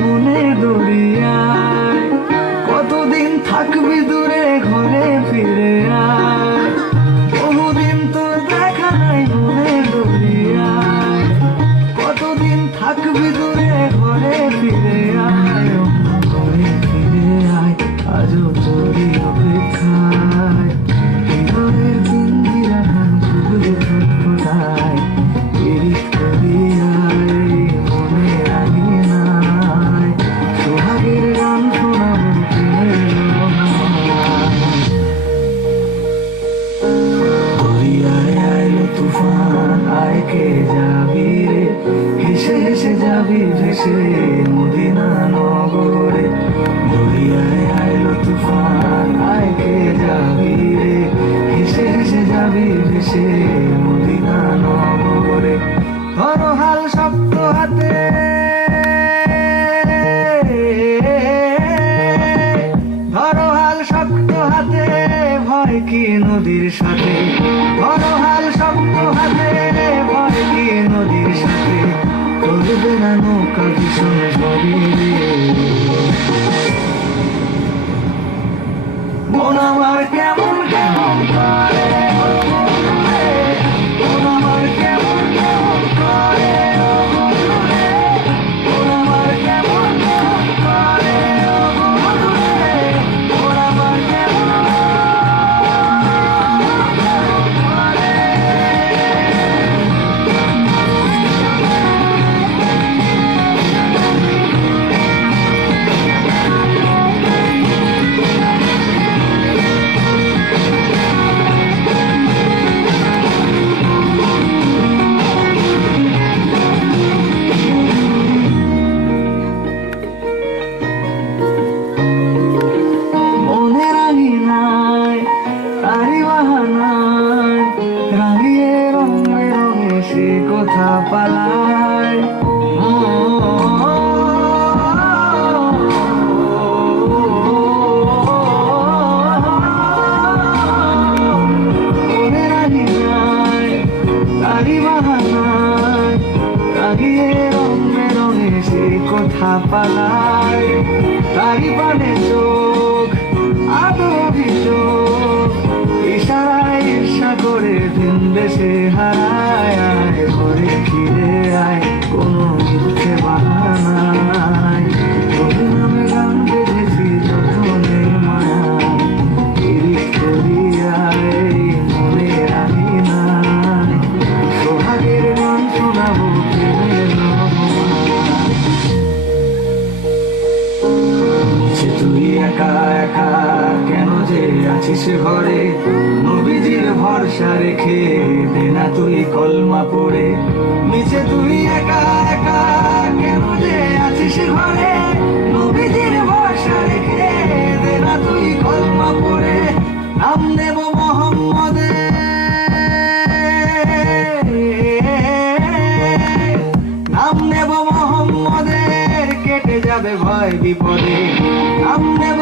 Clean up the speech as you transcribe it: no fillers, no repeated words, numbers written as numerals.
মনে দরিয়ায় কতদিন থাকবি দূরে, ঘরে ফিরে আয়। বহুদিন তোর দেখা নাই মনে দরিয়ায়, কতদিন থাকবি দূরে, ঘরে ফিরে আয়। ঘরে ফিরে আয়, আজও তোরই অপেক্ষায়। হৃদয়ের পিঞ্জিরা শুভে ছটফটায়, পিরিত করি আয় মনে রাখি নাই। সোহাগের গান শোনাবো দরিয়ায় আইলো তুফান, আয় কে যাবি রে, হেসে হেসে যাবি ভেসে মদিনা নগরে। দরিয়ায় আইলো তুফান, আয় কে যাবি রে, হেসে হেসে যাবি ভেসে মদিনা নগরে। ধরো হাল শক্ত হাতে, ধরো হাল শক্ত হাতে, ভয় কি নদীর সাথে। ধরো হাল শক্ত হাতে, ভয় কি নদীর সাথে। করবে না নৌকা ভীষণ ঝড়ে, মন আমার কেমন কেমন করে, মন আমার কেমন কেমন করে, মন আমার কেমন কেমন করে, মন আমার কেমন কথা পালায়। মনে রাখি নাই তারি বাহানায়, রাগিয়ে রঙে রঙে সে কথা পালায়। তারি পানে চোখ আদর অভিযোগ, ইশারায় ঈর্ষা করে দিন দেশে হারায়। ঘরে ফিরে আয়, কোনো মিথ্যে বাহানা নাই। তোর নামে গান বেঁধেছি যতনের মায়া, পিরিত করি আয় মনে রাখি নাই। সোহাগের গান শোনাবো প্রেমের নিচে তুই একা একা কেন যে আছিস ঘরে। নবীজির ভরসা রেখে দে না তুই কলমা পড়ে। নিচে তুই একা একা কেন যে আছিস ঘরে। নবীজির ভরসা রেখে দে না তুই কলমা পড়ে। নাম নেব মোহাম্মদের, নাম নেব মোহাম্মদের, কেটে যাবে ভয় বিপদে। নাম নেব